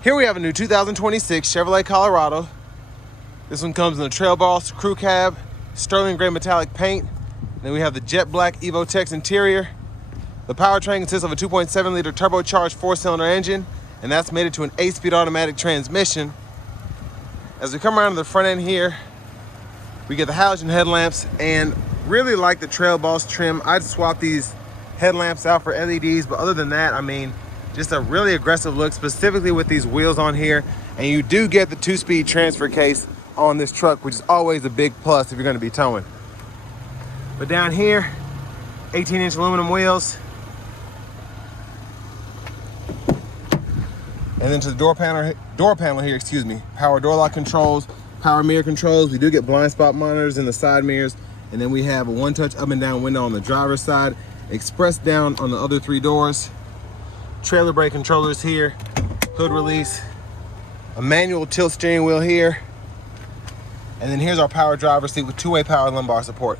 Here we have a new 2026 Chevrolet Colorado. This one comes in the TrailBoss crew cab, sterling gray metallic paint. Then we have the jet black Evotex interior. The powertrain consists of a 2.7 liter turbocharged 4-cylinder engine, and that's mated to an 8-speed automatic transmission. As we come around to the front end here, we get the halogen headlamps, and really like the TrailBoss trim. I'd swap these headlamps out for LEDs, but other than that, I mean, just a really aggressive look, specifically with these wheels on here. And you do get the 2-speed transfer case on this truck, which is always a big plus if you're gonna be towing. But down here, 18-inch aluminum wheels. And then to the door panel here, excuse me, power door lock controls, power mirror controls. We do get blind spot monitors in the side mirrors. And then we have a one-touch up and down window on the driver's side, express down on the other 3 doors. Trailer brake controllers here, hood release, a manual tilt steering wheel here, and then here's our power driver's seat with 2-way power lumbar support.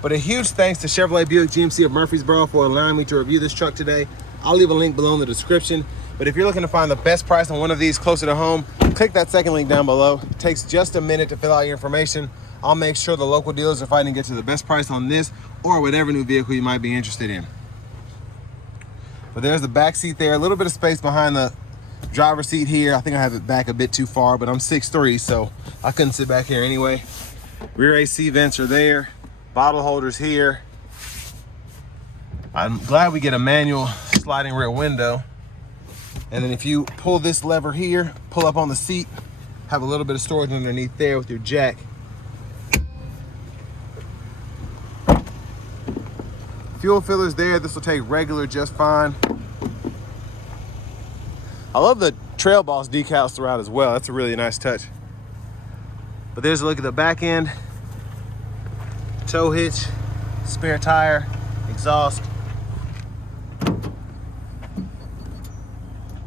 But a huge thanks to Chevrolet Buick GMC of Murfreesboro for allowing me to review this truck today. I'll leave a link below in the description, but if you're looking to find the best price on one of these closer to home, click that second link down below. It takes just a minute to fill out your information. I'll make sure the local dealers are fighting to get you the best price on this or whatever new vehicle you might be interested in. But there's the back seat there, a little bit of space behind the driver's seat here. I think I have it back a bit too far, but I'm 6'3", so I couldn't sit back here anyway. Rear AC vents are there, bottle holders here. I'm glad we get a manual sliding rear window. And then if you pull this lever here, pull up on the seat, have a little bit of storage underneath there with your jack. Fuel fillers there. This will take regular just fine. I love the TrailBoss decals throughout as well. That's a really nice touch. But there's a look at the back end. Tow hitch, spare tire, exhaust.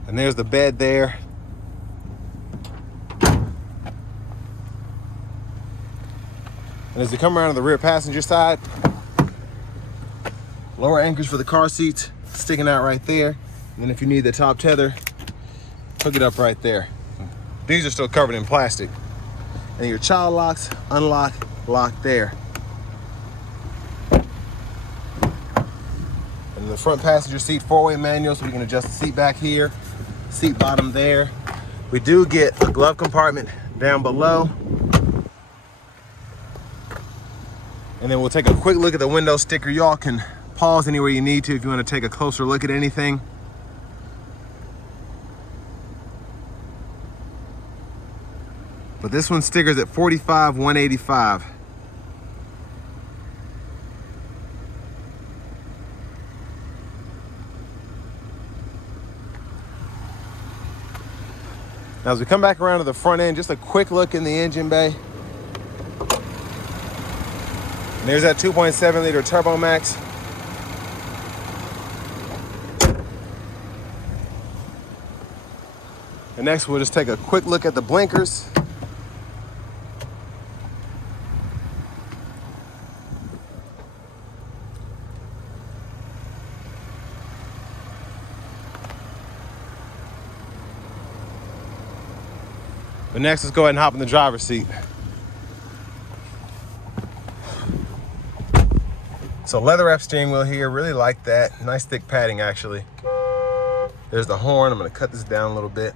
And there's the bed there. And as you come around to the rear passenger side, lower anchors for the car seats sticking out right there. And then if you need the top tether, hook it up right there. These are still covered in plastic. And your child locks, unlock, lock there. And the front passenger seat, 4-way manual, so we can adjust the seat back here, seat bottom there. We do get a glove compartment down below. And then we'll take a quick look at the window sticker. Y'all can pause anywhere you need to if you want to take a closer look at anything. But this one stickers at $45,185. Now as we come back around to the front end, just a quick look in the engine bay. And there's that 2.7 liter Turbo Max. And next we'll just take a quick look at the blinkers. But next, let's go ahead and hop in the driver's seat. So leather wrap steering wheel here, really like that. Nice thick padding actually. There's the horn. I'm gonna cut this down a little bit.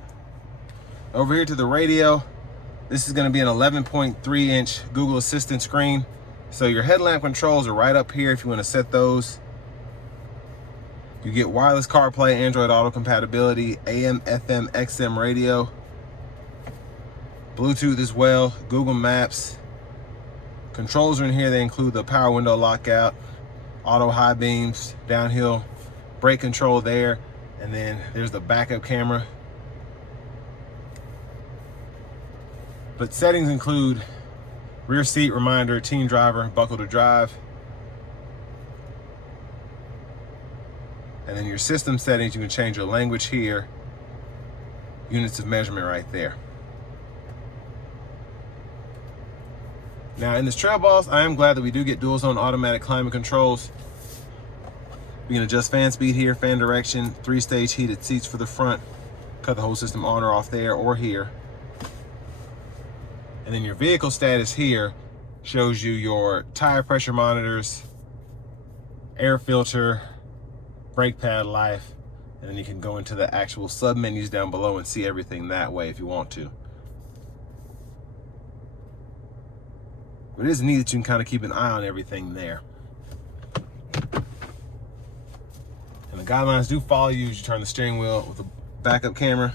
Over here to the radio, this is gonna be an 11.3 inch Google Assistant screen. So your headlamp controls are right up here if you wanna set those. You get wireless CarPlay, Android Auto compatibility, AM, FM, XM radio, Bluetooth as well, Google Maps. Controls are in here. They include the power window lockout, auto high beams, downhill brake control there, and then there's the backup camera. But settings include rear seat reminder, teen driver, buckle to drive. And then your system settings, you can change your language here, units of measurement right there. Now in this TrailBoss, I am glad that we do get dual zone automatic climate controls. We can adjust fan speed here, fan direction, 3-stage heated seats for the front. Cut the whole system on or off there or here. And then your vehicle status here shows you your tire pressure monitors, air filter, brake pad life, and then you can go into the actual sub menus down below and see everything that way if you want to. But it is neat that you can kind of keep an eye on everything there. And the guidelines do follow you as you turn the steering wheel with a backup camera.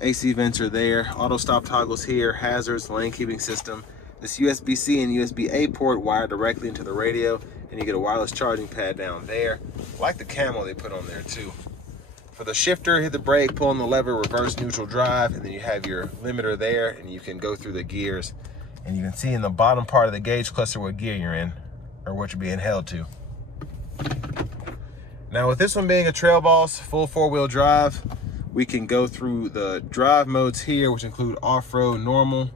AC vents are there, auto stop toggles here, hazards, lane keeping system. This USB-C and USB-A port wired directly into the radio, and you get a wireless charging pad down there. I like the camo they put on there too. For the shifter, hit the brake, pull on the lever, reverse neutral drive, and then you have your limiter there, and you can go through the gears. And you can see in the bottom part of the gauge cluster what gear you're in, or what you're being held to. Now with this one being a TrailBoss full 4-wheel drive, we can go through the drive modes here, which include off-road, normal.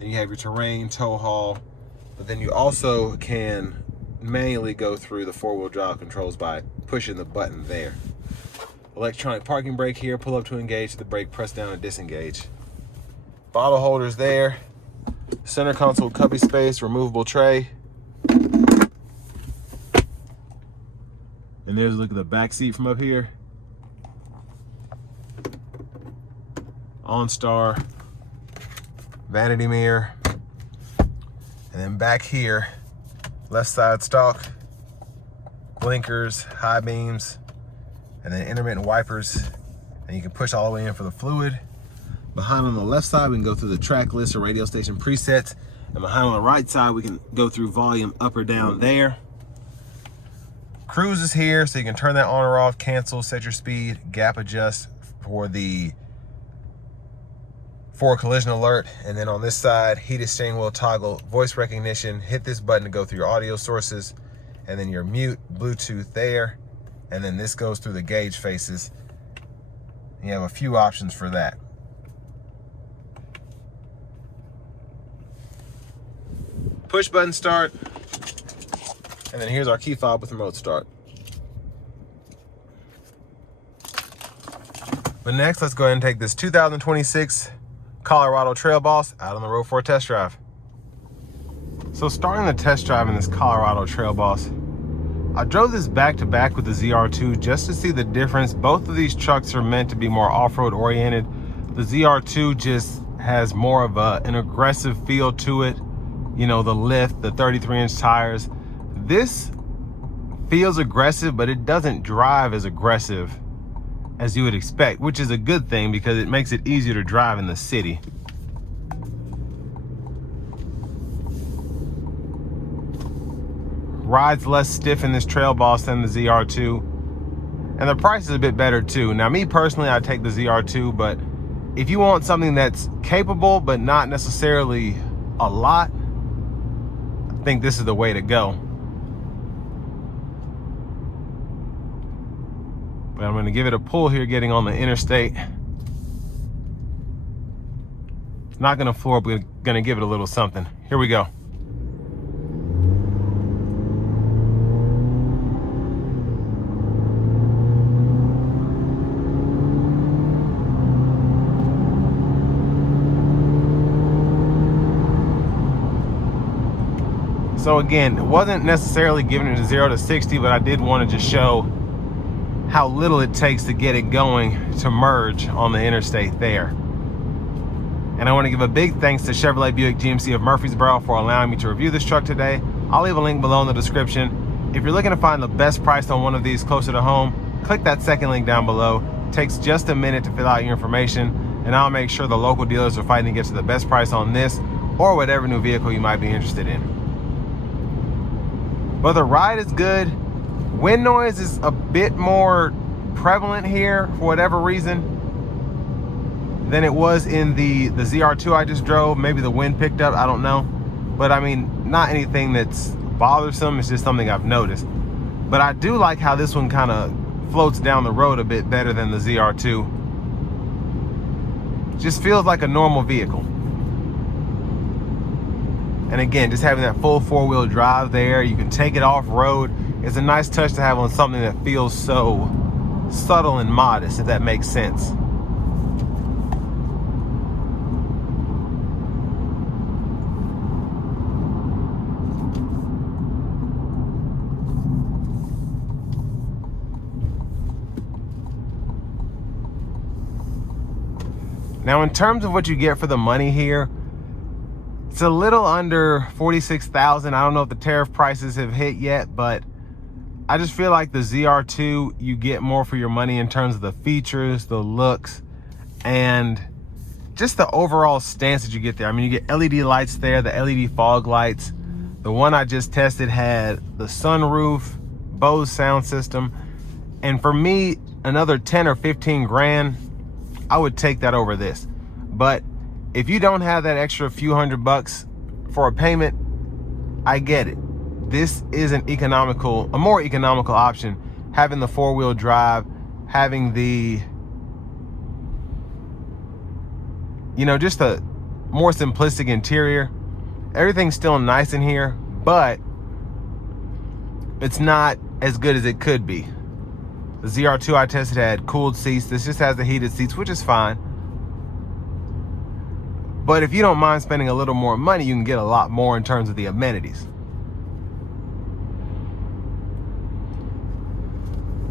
Then you have your terrain, tow haul. But then you also can manually go through the 4-wheel drive controls by pushing the button there. Electronic parking brake here, pull up to engage the brake, press down to disengage. Bottle holders there. Center console cubby space, removable tray. And there's a look at the back seat from up here. OnStar, vanity mirror, and then back here, left side stalk, blinkers, high beams, and then intermittent wipers, and you can push all the way in for the fluid. Behind on the left side, we can go through the track list or radio station presets, and behind on the right side, we can go through volume up or down there. Cruise is here, so you can turn that on or off, cancel, set your speed, gap adjust for the forward collision alert. And then on this side, heated steering wheel toggle, voice recognition, hit this button to go through your audio sources, and then your mute, Bluetooth there. And then this goes through the gauge faces. You have a few options for that. Push button start. And then here's our key fob with remote start. But next, let's go ahead and take this 2026 Colorado TrailBoss out on the road for a test drive. So starting the test drive in this Colorado TrailBoss, I drove this back to back with the ZR2 just to see the difference. Both of these trucks are meant to be more off-road oriented. The ZR2 just has more of an aggressive feel to it. You know, the lift, the 33-inch tires. This feels aggressive, but it doesn't drive as aggressive as you would expect, which is a good thing because it makes it easier to drive in the city. Rides less stiff in this TrailBoss than the ZR2, and the price is a bit better too. Now, me personally, I take the ZR2, but if you want something that's capable but not necessarily a lot, I think this is the way to go. But I'm gonna give it a pull here getting on the interstate. It's not gonna floor, but we're gonna give it a little something. Here we go. So again, it wasn't necessarily giving it a 0 to 60, but I did want to just show how little it takes to get it going to merge on the interstate there. And I want to give a big thanks to Chevrolet Buick GMC of Murfreesboro for allowing me to review this truck today. I'll leave a link below in the description. If you're looking to find the best price on one of these closer to home, click that second link down below. It takes just a minute to fill out your information, and I'll make sure the local dealers are fighting to get to the best price on this or whatever new vehicle you might be interested in. But the ride is good. Wind noise is a bit more prevalent here for whatever reason than it was in the ZR2 I just drove. Maybe the wind picked up, I don't know. But I mean, not anything that's bothersome, it's just something I've noticed. But I do like how this one kind of floats down the road a bit better than the ZR2. Just feels like a normal vehicle. And again, just having that full 4-wheel drive there, you can take it off-road. It's a nice touch to have on something that feels so subtle and modest, if that makes sense. Now, in terms of what you get for the money here, it's a little under $46,000. I don't know if the tariff prices have hit yet, but I just feel like the ZR2, you get more for your money in terms of the features, the looks, and just the overall stance that you get there. I mean, you get LED lights there, the LED fog lights. The one I just tested had the sunroof, Bose sound system. And for me, another 10 or 15 grand, I would take that over this. But if you don't have that extra few $100 for a payment, I get it. This is a more economical option. Having the 4-wheel drive, having the, just a more simplistic interior. Everything's still nice in here, but it's not as good as it could be. The ZR2 I tested had cooled seats. This just has the heated seats, which is fine. But if you don't mind spending a little more money, you can get a lot more in terms of the amenities.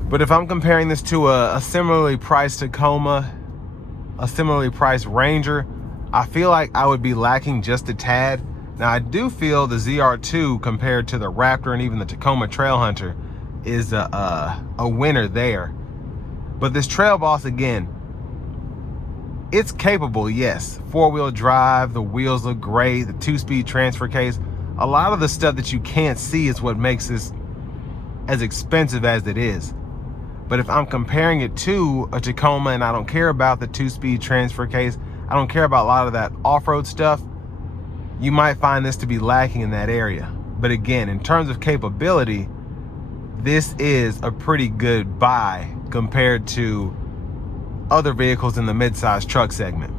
But if I'm comparing this to a similarly priced Tacoma, a similarly priced Ranger, I feel like I would be lacking just a tad. Now, I do feel the ZR2 compared to the Raptor and even the Tacoma Trailhunter is a winner there. But this TrailBoss, again, it's capable, yes. 4-wheel drive, the wheels look great, the 2-speed transfer case. A lot of the stuff that you can't see is what makes this as expensive as it is. But if I'm comparing it to a Tacoma and I don't care about the 2-speed transfer case, I don't care about a lot of that off-road stuff, you might find this to be lacking in that area. But again, in terms of capability, this is a pretty good buy compared to other vehicles in the mid-size truck segment.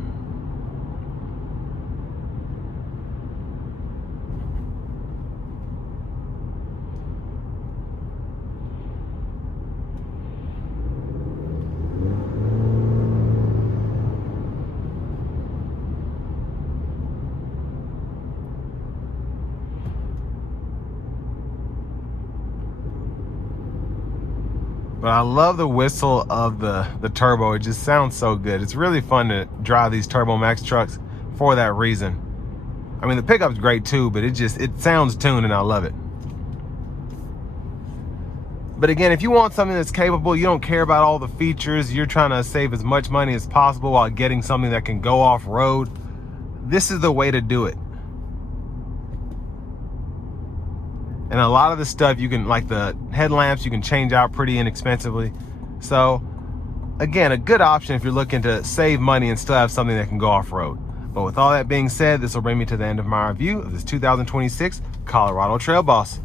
But I love the whistle of the turbo. It just sounds so good. It's really fun to drive these Turbo Max trucks for that reason. I mean, the pickup's great too, but it sounds tuned and I love it. But again, if you want something that's capable, you don't care about all the features, you're trying to save as much money as possible while getting something that can go off-road, this is the way to do it. And a lot of the stuff you can, like the headlamps, you can change out pretty inexpensively. So again, a good option if you're looking to save money and still have something that can go off-road. But with all that being said, this will bring me to the end of my review of this 2026 Colorado TrailBoss.